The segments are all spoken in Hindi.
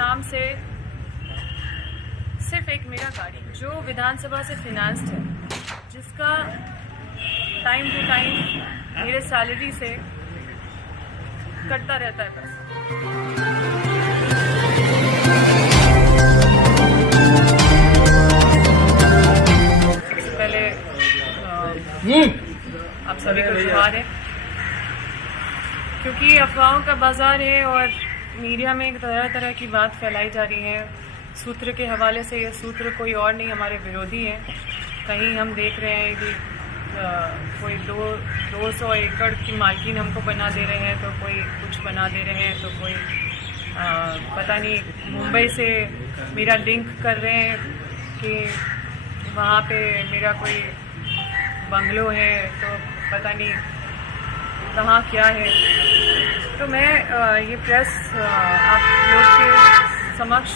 नाम से सिर्फ एक मेरा गाड़ी जो विधानसभा से फिनांस्ड है, जिसका टाइम टू टाइम मेरे सैलरी से कटता रहता है पैसा। सबसे पहले आप सभी को जोहार है, क्योंकि अफवाहों का बाजार है और मीडिया में तरह तरह की बात फैलाई जा रही है। सूत्र के हवाले से ये सूत्र कोई और नहीं, हमारे विरोधी हैं। कहीं हम देख रहे हैं कि कोई 200 एकड़ की मालकिन हमको बना दे रहे हैं, तो कोई कुछ बना दे रहे हैं, तो कोई पता नहीं मुंबई से मेरा लिंक कर रहे हैं कि वहाँ पे मेरा कोई बंगलो है, तो पता नहीं कहाँ क्या है। तो मैं ये प्रेस आप लोग के समक्ष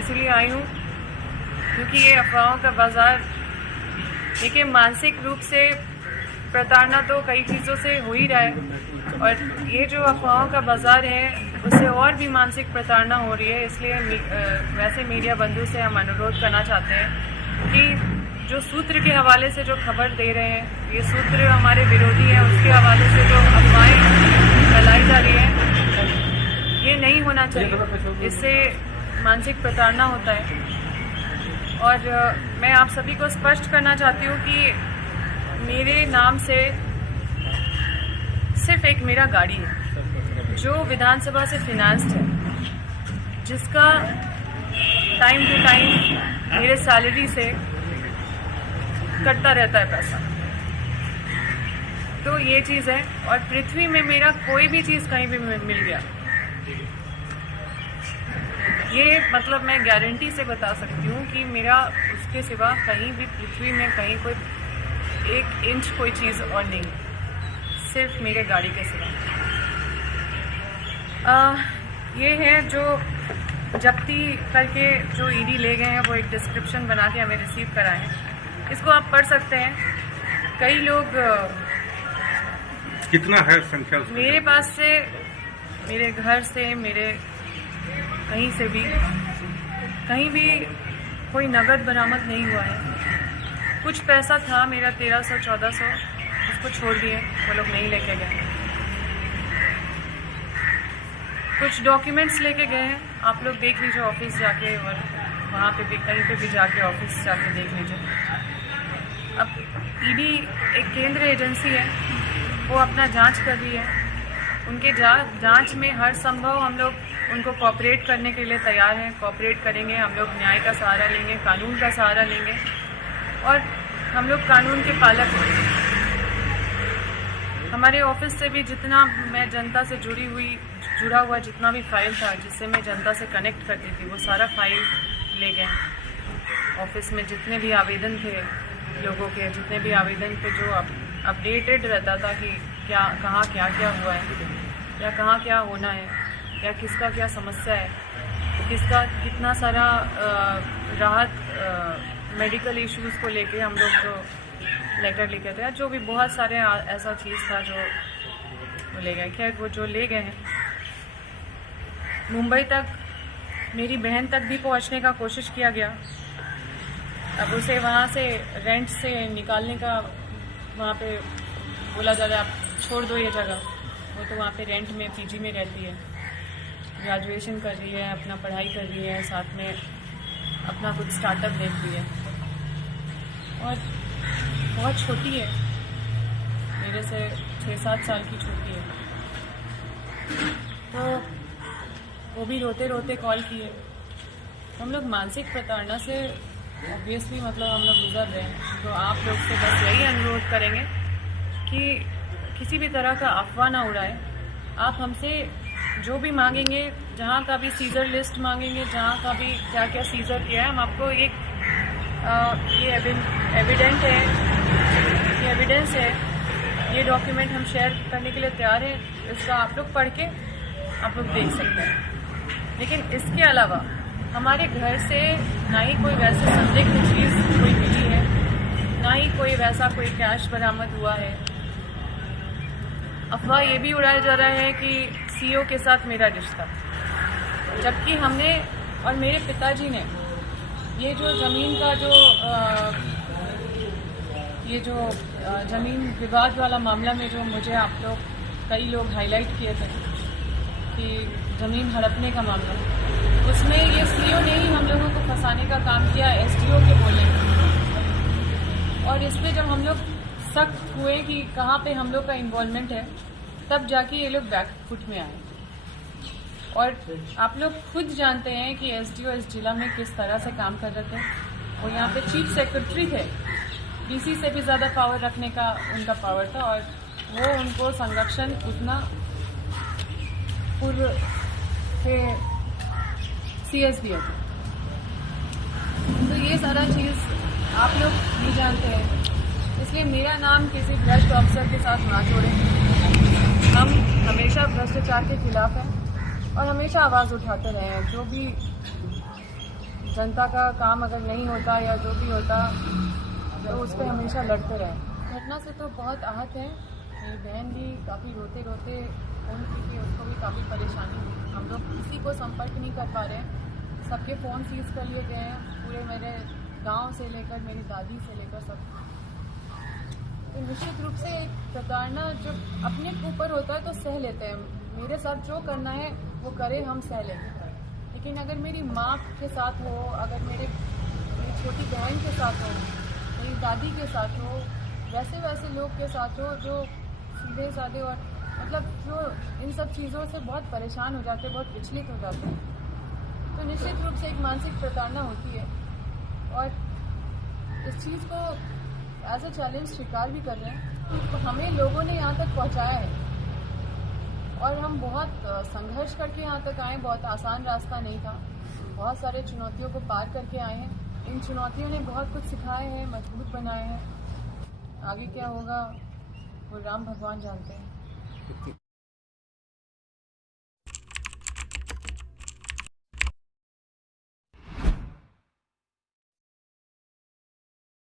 इसलिए आई हूँ क्योंकि ये अफवाहों का बाज़ार, देखिए मानसिक रूप से प्रताड़ना तो कई चीज़ों से हो ही रहा है, और ये जो अफवाहों का बाज़ार है उससे और भी मानसिक प्रताड़ना हो रही है। इसलिए वैसे मीडिया बंधु से हम अनुरोध करना चाहते हैं कि जो सूत्र के हवाले से जो खबर दे रहे हैं, ये सूत्र हमारे विरोधी हैं, उसके हवाले से जो अफवाहें फैलाई जा रही हैं, ये नहीं होना चाहिए। इससे मानसिक प्रताड़ना होता है। और मैं आप सभी को स्पष्ट करना चाहती हूँ कि मेरे नाम से सिर्फ एक मेरा गाड़ी है जो विधानसभा से फिनांस्ड है, जिसका टाइम टू टाइम मेरे सैलरी से कटता रहता है पैसा। तो ये चीज़ है। और पृथ्वी में मेरा कोई भी चीज़ कहीं भी मिल गया, ये मतलब मैं गारंटी से बता सकती हूँ कि मेरा उसके सिवा कहीं भी पृथ्वी में कहीं कोई 1 इंच कोई चीज़ और नहीं, सिर्फ मेरे गाड़ी के सिवा। ये है जो जब्ती करके जो ईडी ले गए हैं, वो एक डिस्क्रिप्शन बना के हमें रिसीव कराए हैं। इसको आप पढ़ सकते हैं। कई लोग कितना है संख्या मेरे पास से, मेरे घर से, मेरे कहीं से भी कहीं भी कोई नगद बरामद नहीं हुआ है। कुछ पैसा था मेरा 1300-1400, उसको छोड़ दिए, वो लोग नहीं लेके गए। कुछ डॉक्यूमेंट्स लेके गए हैं, आप लोग देख लीजिए ऑफिस जाके, और वहाँ पे भी कहीं पे भी जाके ऑफिस जाके देख लीजिए। अब ईडी एक केंद्र एजेंसी है, वो अपना जांच कर रही है। उनके जांच में हर संभव हम लोग उनको कोऑपरेट करने के लिए तैयार हैं, कोऑपरेट करेंगे। हम लोग न्याय का सहारा लेंगे, कानून का सहारा लेंगे, और हम लोग कानून के पालक हैं। हमारे ऑफिस से भी जितना मैं जनता से जुड़ा हुआ जितना भी फाइल था, जिससे मैं जनता से कनेक्ट करती थी, वो सारा फाइल ले गए। ऑफिस में जितने भी आवेदन थे लोगों के, जितने भी आवेदन थे, जो अपडेटेड रहता था कि कहाँ क्या हुआ है, या कहाँ क्या होना है, या किसका क्या समस्या है, किसका कितना सारा राहत मेडिकल इश्यूज़ को लेके हम लोग जो लेटर लिखे थे, जो भी बहुत सारे ऐसा चीज़ था जो वो ले गए। खैर, वो जो ले गए हैं, मुंबई तक मेरी बहन तक भी पहुंचने का कोशिश किया गया। अब उसे वहाँ से रेंट से निकालने का वहाँ पे बोला जा रहा है, आप छोड़ दो ये जगह। वो तो वहाँ पे रेंट में पीजी में रहती है, ग्रेजुएशन कर रही है, अपना पढ़ाई कर रही है, साथ में अपना कुछ स्टार्टअप देख रही है, और बहुत छोटी है, मेरे से 6-7 साल की छोटी है। तो वो भी रोते रोते कॉल किए। हम लोग मानसिक प्रताड़ना से ऑब्वियसली मतलब हम लोग गुजर रहे हैं। तो आप लोग से बस यही अनुरोध करेंगे कि किसी भी तरह का अफवाह ना उड़ाए। आप हमसे जो भी मांगेंगे, जहाँ का भी सीजर लिस्ट मांगेंगे, जहाँ का भी क्या क्या सीजर किया है, हम आपको एक ये एविडेंस है, ये डॉक्यूमेंट हम शेयर करने के लिए तैयार हैं। इसका आप लोग पढ़ के आप लोग देख सकते हैं। लेकिन इसके अलावा हमारे घर से ना ही कोई वैसे संदिग्ध चीज़ कोई मिली है, ना ही कोई वैसा कोई कैश बरामद हुआ है। अफवाह ये भी उड़ाया जा रहा है कि सीईओ के साथ मेरा रिश्ता, जबकि हमने और मेरे पिताजी ने ये जो ज़मीन का ज़मीन विवाद वाला मामला में जो मुझे आप लोग कई लोग हाईलाइट किए थे कि ज़मीन हड़पने का मामला, उसमें ये सीओ ने ही हम लोगों को फंसाने का काम किया, एसडीओ के बोले। और इस पे जब हम लोग सख्त हुए कि कहाँ पे हम लोग का इन्वॉल्वमेंट है, तब जाके ये लोग बैकफुट में आए। और आप लोग खुद जानते हैं कि एसडीओ इस जिला में किस तरह से काम कर रहे थे। वो यहाँ पे चीफ सेक्रेटरी थे, डीसी से भी ज़्यादा पावर रखने का उनका पावर था, और वो उनको संरक्षण उतना पूर्व थे सीएस भी थे। तो ये सारा चीज़ आप लोग भी जानते हैं, इसलिए मेरा नाम किसी भ्रष्ट अफसर के साथ ना जोड़ें। हम हमेशा भ्रष्टाचार के खिलाफ हैं और हमेशा आवाज़ उठाते रहे हैं। जो भी जनता का काम अगर नहीं होता या जो भी होता तो उस पर हमेशा लड़ते रहे। घटना से तो बहुत आहत है। मेरी बहन भी काफ़ी रोते रोते फ़ोन की थी, उसको भी काफ़ी परेशानी हुई। हम लोग किसी को संपर्क नहीं कर पा रहे हैं, सबके फ़ोन सीज कर लिए गए हैं, पूरे मेरे गांव से लेकर मेरी दादी से लेकर सब। तो निश्चित रूप से एक प्रताड़ना जब अपने ऊपर होता है तो सह लेते हैं। मेरे साथ जो करना है वो करे, हम सह लेंगे। लेकिन अगर मेरी माँ के साथ हो, अगर मेरी छोटी बहन के साथ हो, मेरी दादी के साथ हो, वैसे लोग के साथ हो जो सीधे साधे और मतलब जो इन सब चीज़ों से बहुत परेशान हो जाते हैं, बहुत विचलित हो जाते हैं, तो निश्चित रूप से एक मानसिक प्रताड़ना होती है। और इस चीज़ को एज अ चैलेंज स्वीकार भी कर रहे हैं। तो हमें लोगों ने यहाँ तक पहुँचाया है और हम बहुत संघर्ष करके यहाँ तक आए। बहुत आसान रास्ता नहीं था, बहुत सारे चुनौतियों को पार करके आए हैं। इन चुनौतियों ने बहुत कुछ सिखाए हैं, मजबूत बनाए हैं। आगे क्या होगा वो राम भगवान जानते हैं।